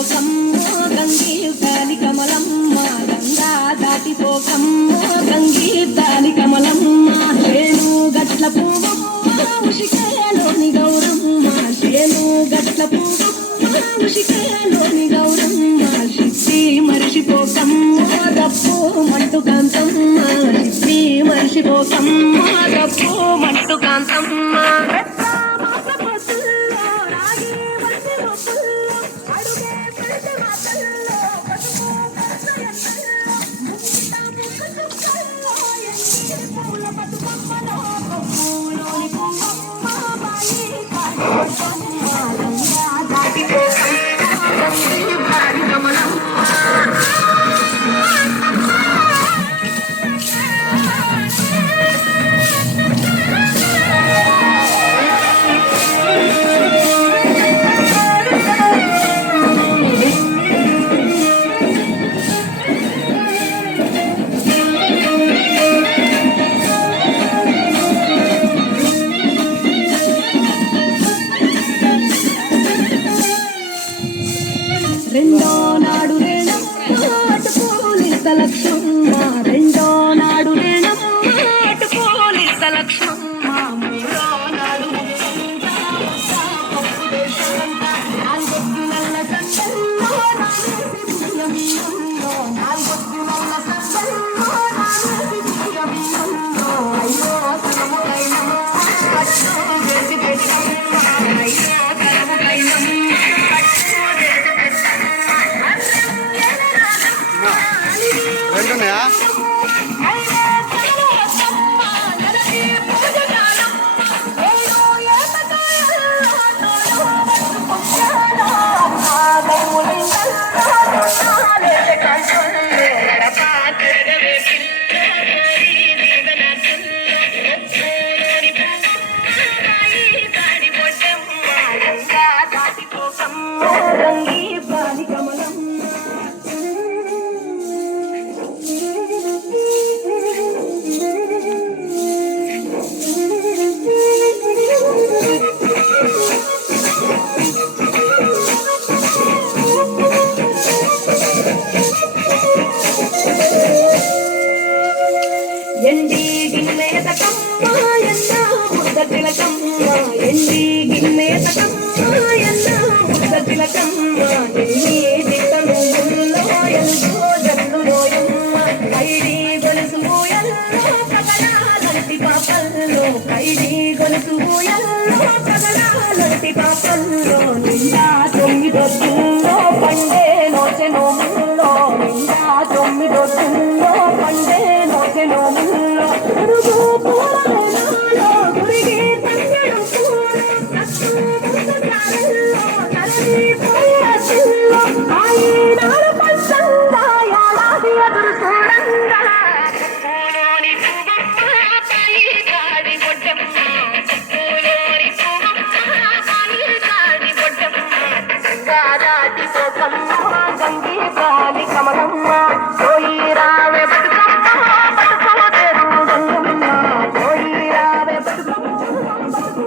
దాటిపోకమ్మ గంగీర్తాని కమలమ్మ గంగా దాటిపోకమ్మ గంగీర్తాని కమలమ్మ శేను గట్ల పువ్వమ్మ ఉషికలోని గౌరమ్మ శేను గట్ల పువ్వమ్మ ఉషికలోని గౌరమ్మ శక్తి మరిచిపోకమ్మ గప్పు మట్టు కాంతమ్మ శక్తి మరిచిపోకమ్మ గప్పు మట్టు కాంతమ్మ రెండో నాడు రేణమ్మ అటు పోలీస లక్ష్మమ్మ రెండో నాడు రేణమ్మ అటు పోలీస లక్ష్మమ్మ మూడో నాడు నాలుగొద్దు నల్ల సందల్లో నానేసి బియ్యమియ్యంలో నాలుగొద్దు నల్ల సందల్లో నానేసి బియ్యమియ్యంలో అయ్యో తనముకైనమ్మ అచ్చో చేసి పెట్టమ్మ అయ్యో తనముకైనమ్మ రెండున్నాయా ఎండి గిన్నెతకమ్మ ఎన్న ముద్ద తిలకమ్మ ఎండి గిన్నెతకమ్మ ఎన్న ముద్ద తిలకమ్మ ఎన్ని దిక్కలు ముల్లో ఎంతో జల్లు రోయమ్మ కైడి గొలుసు ఎల్లో పగలాలంటి పాపల్లో కైడి గొలుసు ఎల్లో పగలాలంటి పాపల్లో నిండా తొమ్మిదొద్దుల్లో పండే నోచెను ముల్లో నిండా తొమ్మిదొద్దుల్లో పండే నోచెను ముల్లో అడుగు పూలనాలో గురిగి తంగడు పూలు నట్టు ముసకాలలో నరని పోయసిల్లో ఆయినాడు పంచంగా యాలాది ఎదురు చూడంగా పూలోని పువ్వమ్మ పై కాడి బొడ్డమ్మ పూలోని పువ్వమ్మ పై కాడి బొడ్డమ్మ గంగా దాటిపోకమ్మ గంగీర్తాని కమలమ్మ పోయి రావే బతుకమ్మ బతుకు తెరు గంగమ్మ పోయి రావే బతుకమ్మ బతుకు